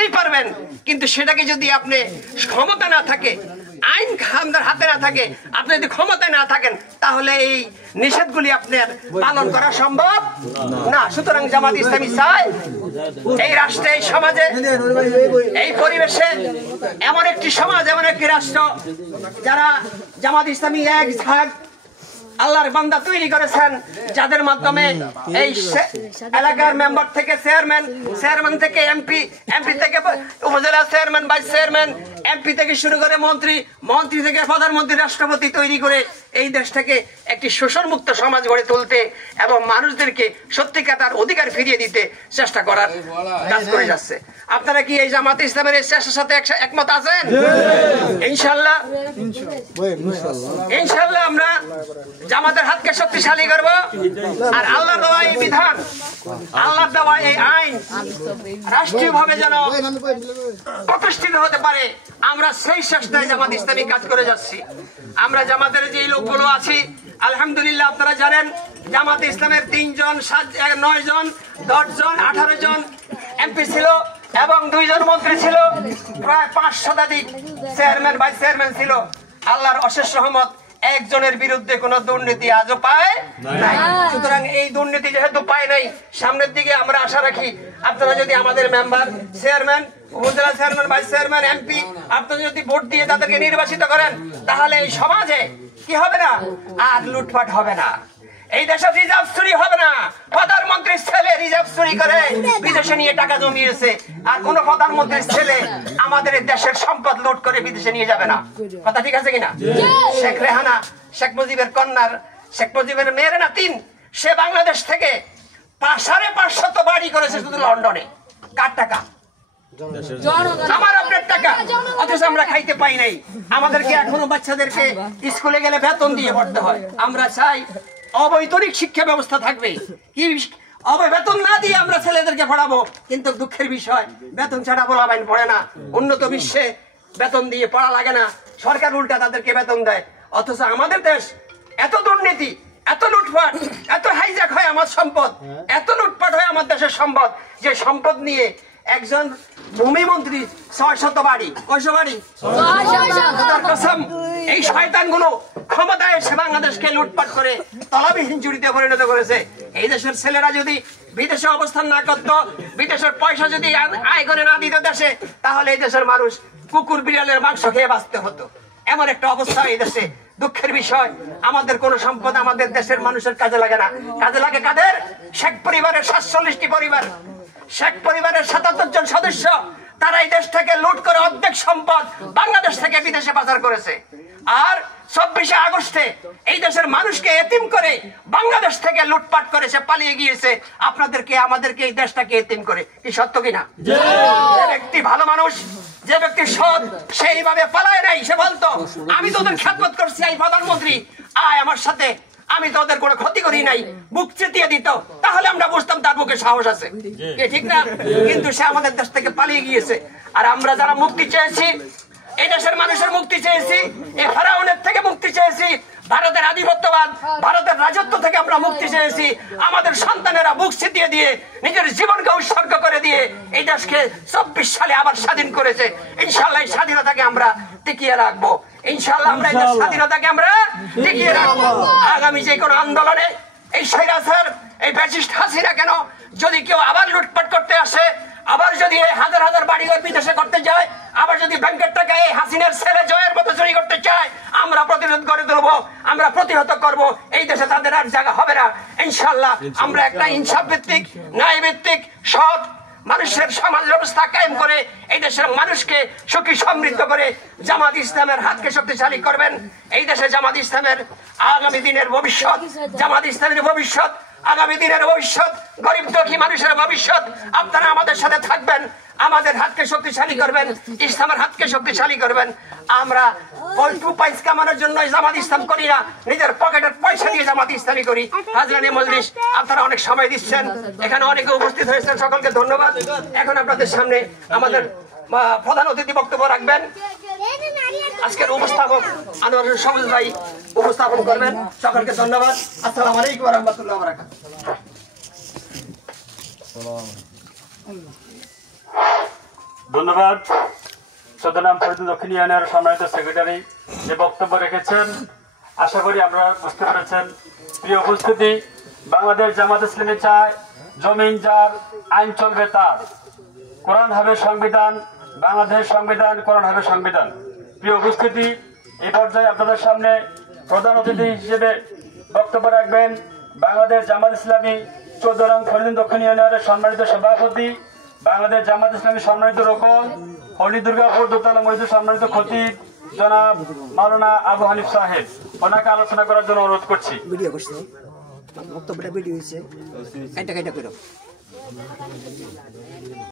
করতেই পারবেন, কিন্তু সেটাকে যদি আপনি ক্ষমতা না থাকে, আইন আপনার হাতে না থাকে, আপনি যদি ক্ষমতায় না থাকেন, তাহলে এই নিষেধগুলি আপনার পালন করা সম্ভব না। সুতরাং জামাত ইসলামী চায় এই রাষ্ট্রে, এই সমাজে, এই পরিবেশে এমন একটি সমাজ, এমন একটি রাষ্ট্র যারা জামাত ইসলামী এক ঝাঁক আল্লাহর বান্দা তৈরি করেছেন, যাদের মাধ্যমে এই এলাকার মেম্বার থেকে চেয়ারম্যান, চেয়ারম্যান থেকে এমপি, এমপি থেকে উপজেলা চেয়ারম্যান, ভাইস চেয়ারম্যান, এমপি থেকে শুরু করে মন্ত্রী, মন্ত্রী থেকে প্রধানমন্ত্রী, রাষ্ট্রপতি তৈরি করে এই দেশটাকে একটি শোষণমুক্ত সমাজ গড়ে তুলতে এবং মানুষদেরকে সত্যিকার অধিকার ফিরিয়ে দিতে চেষ্টা করার কাজ করে যাচ্ছে। আপনারা কি এই জামাত ইসলামের এই চেষ্টার সাথে একমত আছেন? ইনশাআল্লাহ, ইনশাআল্লাহ আমরা জামাতের হাতকে শক্তিশালী করব, আর আল্লাহর দেওয়া এই বিধান, আল্লাহর দেওয়া এই আইন রাষ্ট্রীয়ভাবে যেন প্রতিষ্ঠিত হতে পারে, আমরা সেই চেষ্টায় জামাত ইসলামী কাজ করে যাচ্ছি। আমরা জামাতের যে লোকগুলো আছি, আলহামদুলিল্লাহ আপনারা জানেন জামাত ইসলামের 3 জন, 7, 9 জন, 10 জন, 18 জন এমপি ছিল এবং 2 জন মন্ত্রী ছিল, প্রায় 5 শতাধিক চেয়ারম্যান, ভাইস চেয়ারম্যান ছিল। আল্লাহর অশেষ রহমত, একজনের বিরুদ্ধে কোনো দুর্নীতি আজও পায় নাই। সুতরাং এই দুর্নীতি যেহেতু পায় নাই, সামনের দিকে আমরা আশা রাখি আপনারা যদি আমাদের মেম্বার, চেয়ারম্যান, উপজেলা চেয়ারম্যান, ভাইস চেয়ারম্যান, এমপি আপনারা যদি ভোট দিয়ে তাদেরকে নির্বাচিত করেন, তাহলে এই সমাজে কি হবে না, আর লুটপাট হবে না, এই দেশে রিজার্ভ চুরি হবে না। প্রধানমন্ত্রীর ছেলে রিজার্ভ চুরি করে বিদেশে নিয়ে টাকা জমিয়েছে, আর কোন প্রধানমন্ত্রীর ছেলে আমাদের দেশের সম্পদ লুট করে বিদেশে নিয়ে যাবে না। কথা ঠিক আছে কিনা? শেখ রেহানা, শেখ মুজিবের কন্যার, শেখ মুজিবের মেয়ের নাতিন, সে বাংলাদেশ থেকে 550 বাড়ি করেছে শুধু লন্ডনে। কার টাকা? আমার আপনার টাকা। অথচ আমরা খাইতে পাই নাই, আমাদেরকে এখনো বাচ্চাদেরকে স্কুলে গেলে বেতন দিয়ে পড়তে হয়। আমরা চাই অবৈতনিক শিক্ষা ব্যবস্থা থাকবে, কি বেতন না দিয়ে আমরা ছেলেদেরকে পড়াবো, কিন্তু দুঃখের বিষয় বেতন ছাড়া পোলাপাইন পড়ে না। উন্নত বিশ্বে বেতন দিয়ে পড়া লাগে না, সরকার উল্টা তাদেরকে বেতন দেয়। অথচ আমাদের দেশ এত দুর্নীতি, এত লুটপাট, এত হাইজ্যাক হয় আমার সম্পদ, এত লুটপাট হয় আমার দেশের সম্পদ, যে সম্পদ নিয়ে একজন ভূমিমন্ত্রী 600 বাড়ি, কয়শো বাড়ি, এই শয়তানগুলো ক্ষমতায় এসে বাংলাদেশকে লুটপাট করে তলাবিহীন চুরিতে পরিণত করেছে। এই দেশের ছেলেরা যদি বিদেশে অবস্থান না করতো, বিদেশের পয়সা যদি আয় করে না দিত দেশে, তাহলে এই দেশের মানুষ কুকুর বিড়ালের মাংস খেয়ে বাঁচতে হতো। এমন একটা অবস্থা এই দেশে। দুঃখের বিষয়, আমাদের কোন সম্পদ আমাদের দেশের মানুষের কাজে লাগে না। কাজে লাগে কাদের? শেখ পরিবারের 47টি পরিবার, শেখ পরিবারের 77 জন সদস্য, তারা এই দেশ থেকে লুট করে অর্ধেক সম্পদ বাংলাদেশ থেকে বিদেশে পাচার করেছে। আর 24শে আগস্টে এই দেশের মানুষকে এতিম করে বাংলাদেশ থেকে লুটপাট করেছে, পালিয়ে গিয়েছে আপনাদেরকে, আমাদেরকে, এই দেশটাকে এতিম করে। কি সত্য কিনা? যে ব্যক্তি ভালো মানুষ, যে ব্যক্তি সৎ, সেইভাবে পালায় নাই। সে বলতো আমি তোদের খেদমত করছি, এই প্রধানমন্ত্রী আয় আমার সাথে, আমি তোদের কোনো ক্ষতি করি নাই, বুক চেতিয়ে দিত, তাহলে আমরা বুঝতাম তার বুকে সাহস আছে, ঠিক না? কিন্তু সে আমাদের দেশ থেকে পালিয়ে গিয়েছে। আর আমরা যারা মুক্তি চেয়েছি, এই দেশের মানুষের মুক্তি চেয়েছি, এই ফেরাউনের থেকে মুক্তি চেয়েছি, ভারতের আধিপত্যবাদ, ভারতের রাজত্ব থেকে আমরা মুক্তি চেয়েছি, আমাদের সন্তানেরা বুক ছিটিয়ে দিয়ে নিজের জীবনকে উৎসর্গ করে দিয়ে এই দেশকে 24 সালে আবার স্বাধীন করেছে। ইনশাআল্লাহ এই স্বাধীনতাকে আমরা টিকিয়ে রাখবো। ইনশাআল্লাহ আমরা এই স্বাধীনতাকে আমরা টিকিয়ে রাখবো। আগামী যে কোনো আন্দোলনে এই স্বৈরাচার, এই ফ্যাসিস্ট হাসিনা কেন যদি কেউ আবার লুটপাট করতে আসে, আবার যদি এই হাজার হাজার বাড়িঘর বিদেশে করতে যায়, আবার যদি ব্যাংকের টাকা এই হাসিনার ছেলে জয়ের মতো চুরি করতে চায়, আমরা প্রতিরোধ করে তুলবো, আমরা প্রতিহত করব। এই দেশে তাদের আর জায়গা হবে না। ইনশাআল্লাহ আমরা একটা ইনসাফ ভিত্তিক, ন্যায় ভিত্তিক, সৎ মানুষের সমাজ ব্যবস্থা কায়েম করে এই দেশের মানুষকে সুখী সমৃদ্ধ করে জামাত ইসলামের হাতকে শক্তিশালী করবেন। এই দেশে জামাত ইসলামের আগামী দিনের ভবিষ্যৎ, জামাত ইসলামের ভবিষ্যৎ, আগামী দিনের ভবিষ্যৎ, গরিব দুঃখী মানুষের ভবিষ্যৎ। আপনারা আমাদের সাথে থাকবেন, আমাদের হাতকে শক্তিশালী করবেন, ইসলামের হাতকে শক্তিশালী করবেন। আমরা অল্প পয়সা কামানোর জন্য জামাত ইসলাম করি না, নিজের পকেটের পয়সা দিয়ে জামাত ইসলামী করি। হাজরানে মজলিস, আপনারা অনেক সময় দিচ্ছেন, এখানে অনেকে উপস্থিত হয়েছেন, সকলকে ধন্যবাদ। এখন আপনাদের সামনে আমাদের প্রধান অতিথি বক্তব্য রাখবেন। আজকের উপস্থাপক আনোয়ার সবুজ ভাই উপস্থাপন করবেন। সকলকে ধন্যবাদ। আসসালামু আলাইকুম ওয়া রাহমাতুল্লাহি ওয়া বারাকাতুহু। ধন্যবাদ। চৌদ্দনাম ফরিদ দক্ষিণ ইউনিয়নের সম্মানিত সেক্রেটারি যে বক্তব্য রেখেছেন, আশা করি আমরা বুঝতে পেরেছেন। প্রিয় উপস্থিতি, বাংলাদেশ জামাত ইসলামী চায় জমিন যার, আইন চলবে তার, কোরআন হবে সংবিধান, বাংলাদেশ সংবিধান, কোরআন হবে সংবিধান। প্রিয় উপস্থিতি, এই পর্যায়ে আপনাদের সামনে প্রধান অতিথি হিসেবে বক্তব্য রাখবেন বাংলাদেশ জামাত ইসলামী ১৪ নং ফরিদ দক্ষিণ ইউনিয়নের সম্মানিত সভাপতি, বাংলাদেশ জামাত ইসলামী সম্মানিত রোকন, হলি দুর্গাপুর দোতলা মসজিদ সম্মানিত খতিব জনাব মাওলানা আবু হানিফ সাহেব। ওনাকে আলোচনা করার জন্য অনুরোধ করছি। ভিডিও করছে, বক্তব্যটা ভিডিও হয়েছে, এটা করো।